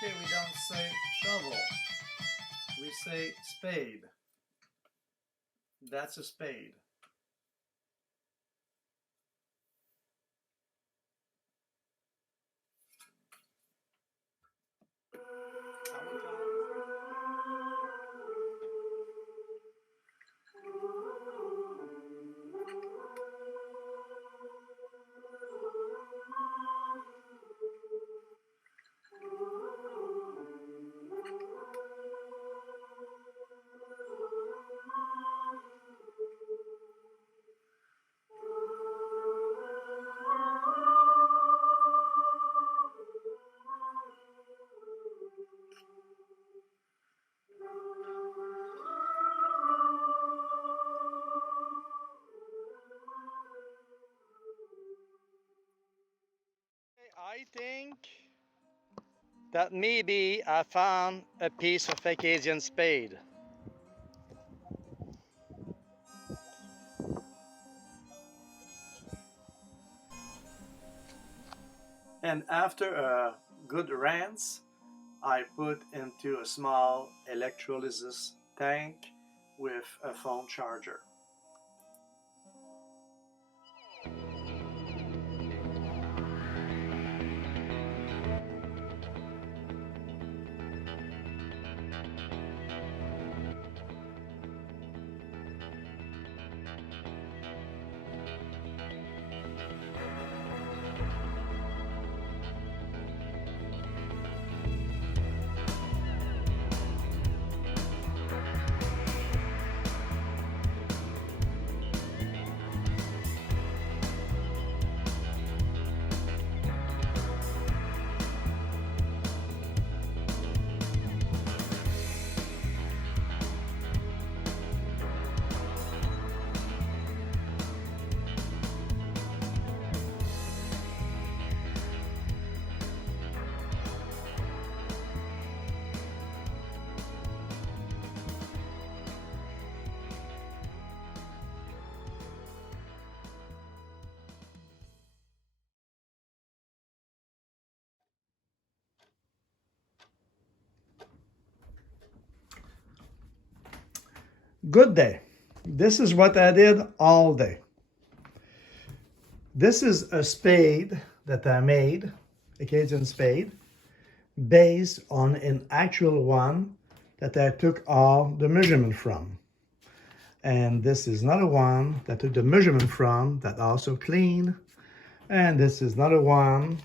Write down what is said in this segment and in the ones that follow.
Okay, we don't say shovel. We say spade. That's a spade. I think that maybe I found a piece of Acadian spade. And after a good rinse, I put into a small electrolysis tank with a phone charger. Good day. This is what I did all day. This is a spade that I made, Acadian spade, based on an actual one that I took all the measurement from. And this is another one that I took the measurement from that also clean. And this is another one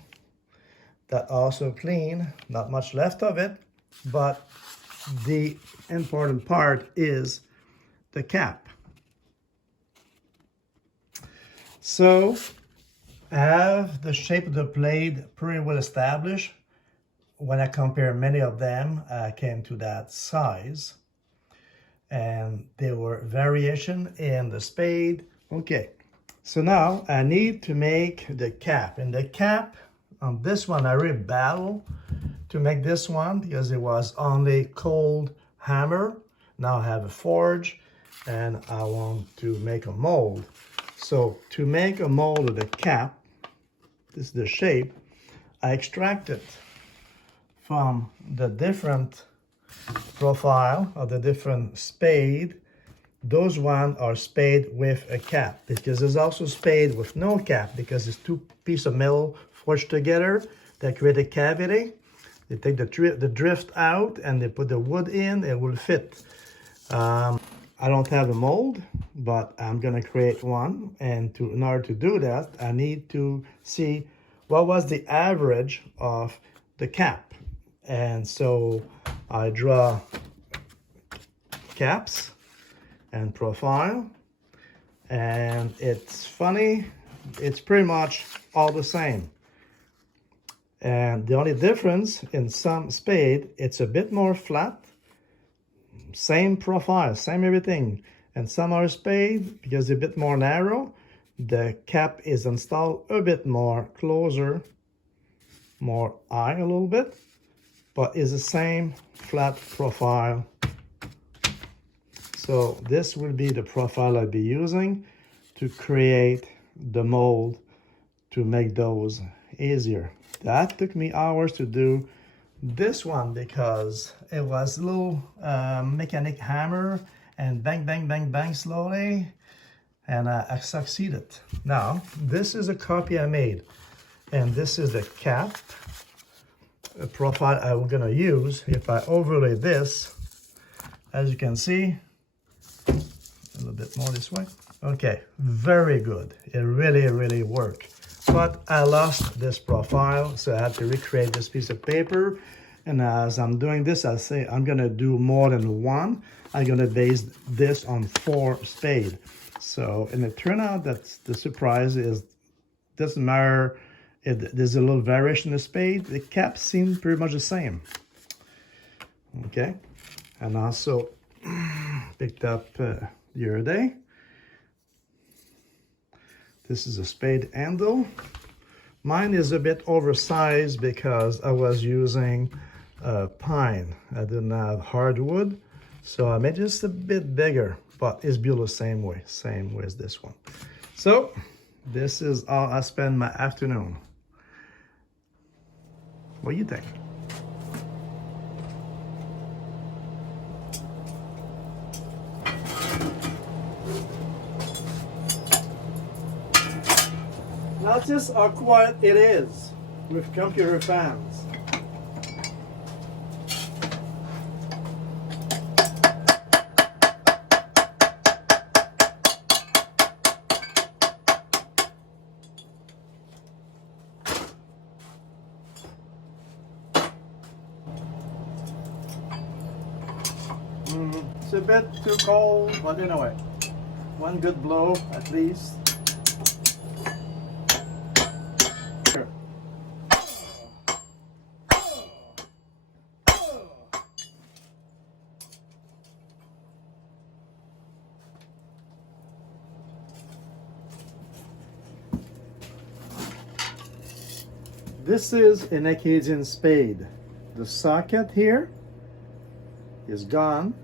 that also clean, not much left of it, but the important part is the cap. So I have the shape of the blade pretty well established. When I compare many of them, I came to that size. And there were variation in the spade. Okay, so now I need to make the cap. And the cap on this one, I really battled to make this one because it was only cold hammer. Now I have a forge and I want to make a mold. So to make a mold of the cap, this is the shape, I extracted from the different profile of the different spade. Those ones are spade with a cap, because there's also spade with no cap, because it's two pieces of metal forged together that create a cavity. They take the drift out and they put the wood in, it will fit. I don't have a mold, but I'm gonna create one, and in order to do that, I need to see what was the average of the cap. And so I draw caps and profile, and it's funny, it's pretty much all the same. And the only difference in some spade, it's a bit more flat, same profile, same everything. And some other spade, because they're a bit more narrow, the cap is installed a bit more closer, more high a little bit, but is the same flat profile. So this will be the profile I'll be using to create the mold to make those easier. That took me hours to do, this one because it was a little mechanic hammer and bang, bang, bang, bang slowly, and I succeeded. Now, this is a copy I made, and this is the cap profile I'm gonna use. If I overlay this, as you can see, a little bit more this way. Okay, very good. It really, really worked. But I lost this profile, so I had to recreate this piece of paper. And as I'm doing this, I say I'm gonna do more than one. I'm gonna base this on 4 spades. So, and it turned out that the surprise is, doesn't matter if there's a little variation in the spade, the caps seem pretty much the same. Okay, and also picked up the other day. This is a spade handle. Mine is a bit oversized because I was using pine. I didn't have hardwood, so I made it just a bit bigger, but it's built the same way as this one. So this is how I spend my afternoon. What do you think? Notice how quiet it is with computer fans. It's a bit too cold, but anyway, one good blow at least. This is an Acadian Spade. The socket here is gone.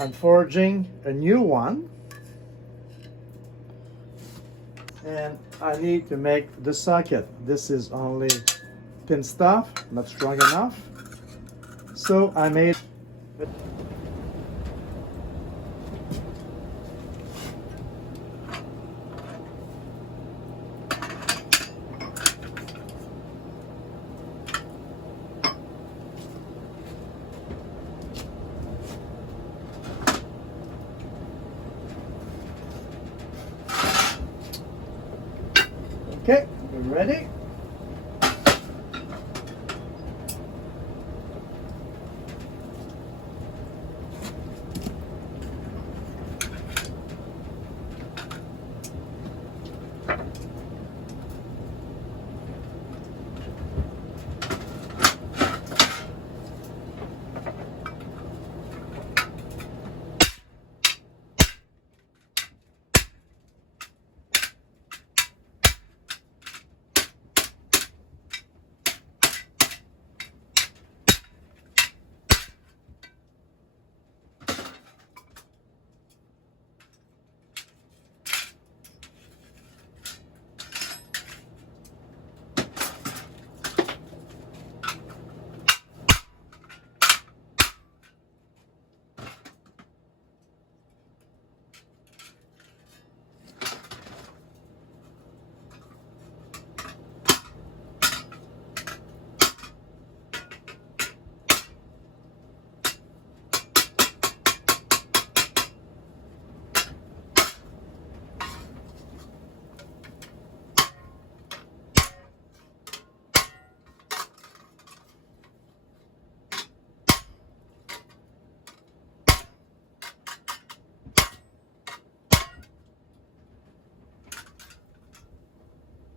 I'm forging a new one, and I need to make the socket. This is only thin stuff, not strong enough, so I made okay, we're ready.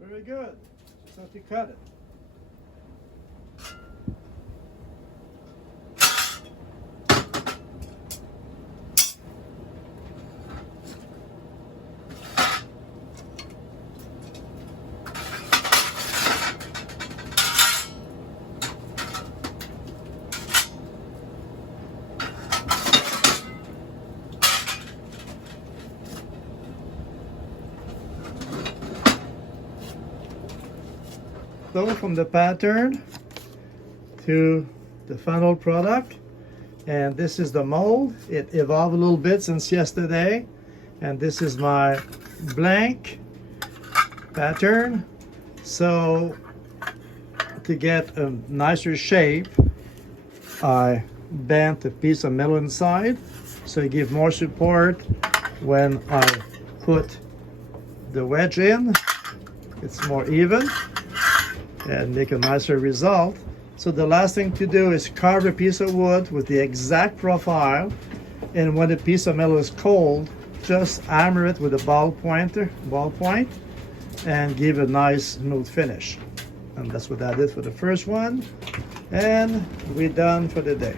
Very good. Just have to cut it. flow from the pattern to the final product. And this is the mold. It evolved a little bit since yesterday. And this is my blank pattern. So to get a nicer shape, I bent a piece of metal inside so I give more support when I put the wedge in. It's more even and make a nicer result. So the last thing to do is carve a piece of wood with the exact profile, and when the piece of metal is cold, just hammer it with a ballpoint, and give a nice smooth finish. And that's what I did for the first one, and we're done for the day.